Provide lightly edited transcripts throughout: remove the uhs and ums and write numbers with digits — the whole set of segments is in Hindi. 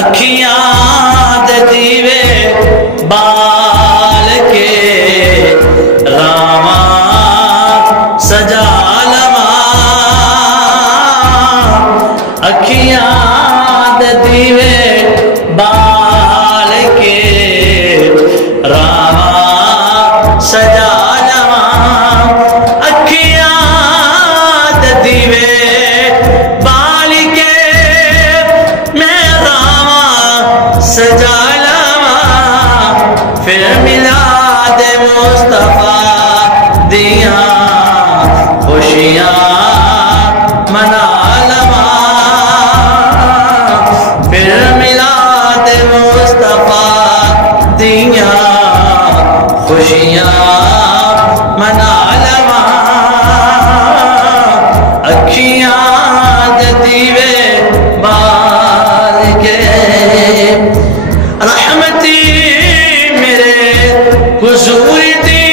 अखियां दे दीवे बाल के रामा सजा लवा अखियां दे दीवे बाल के रामा सजा लवा अखियां दे दीवे बाल के मैं रामा सजा लवा फिर मिलाद मुस्तफा दिया खुशियां मना लवा फिर मिलाद मुस्तफा दिया खुशियां मना लवा अखियां दे दीवे बाल के रहमती मेरे हुजूर दी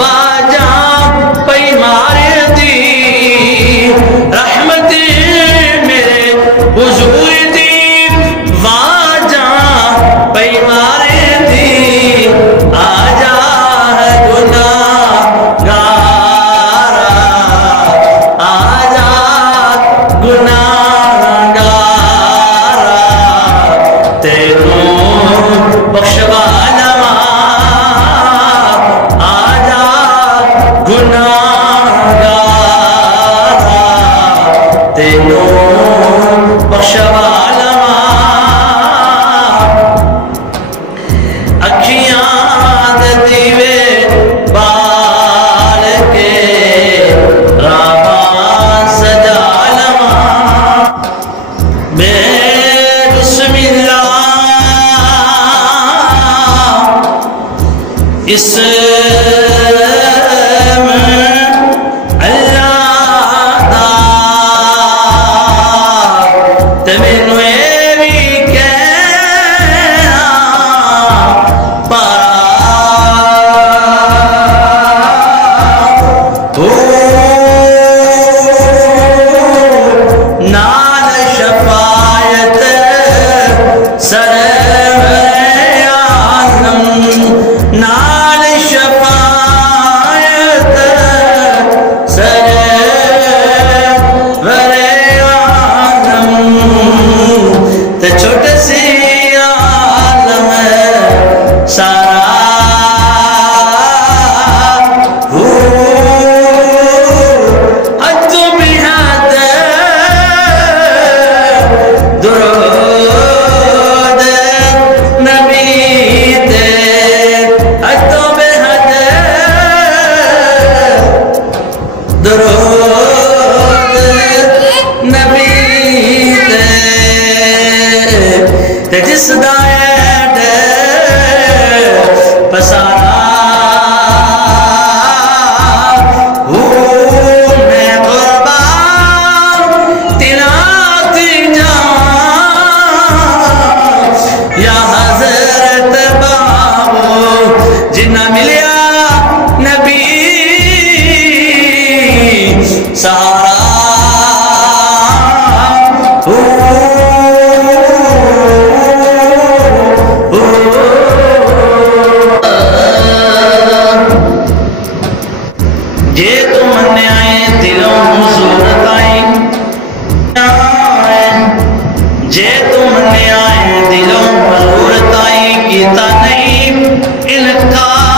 वाजा पई मारे दी रहमती मेरे हुजूर दी वाजा पई मारे दी आजा है गुनाहगारा आजा गुनाहगारा तेनू बख्शवा लवा आजा गुनाहगारा तेनू बख्शवा लवा अखियां दे दीवे बाल के रामा सजा लवा बिस्मिल्लाह इसम अल्लाह दा ते मैनू ए भी कहना नाल शफायत सरवर आलम नाल शफायत सरवर आलम ते छोटे सी आलम सारा दुरूद नबी ते अतो बेहद दुरूद नबी ते जिस दा ऐड पसारा मैं कुर्बान तिला या हज़रत बाबू जिन्ना मिलिया नबी सहारा जे तुम आए दिलों हुजूर ताई जे तुम आए दिलों हुजूर ताई कीता नहीं इनकार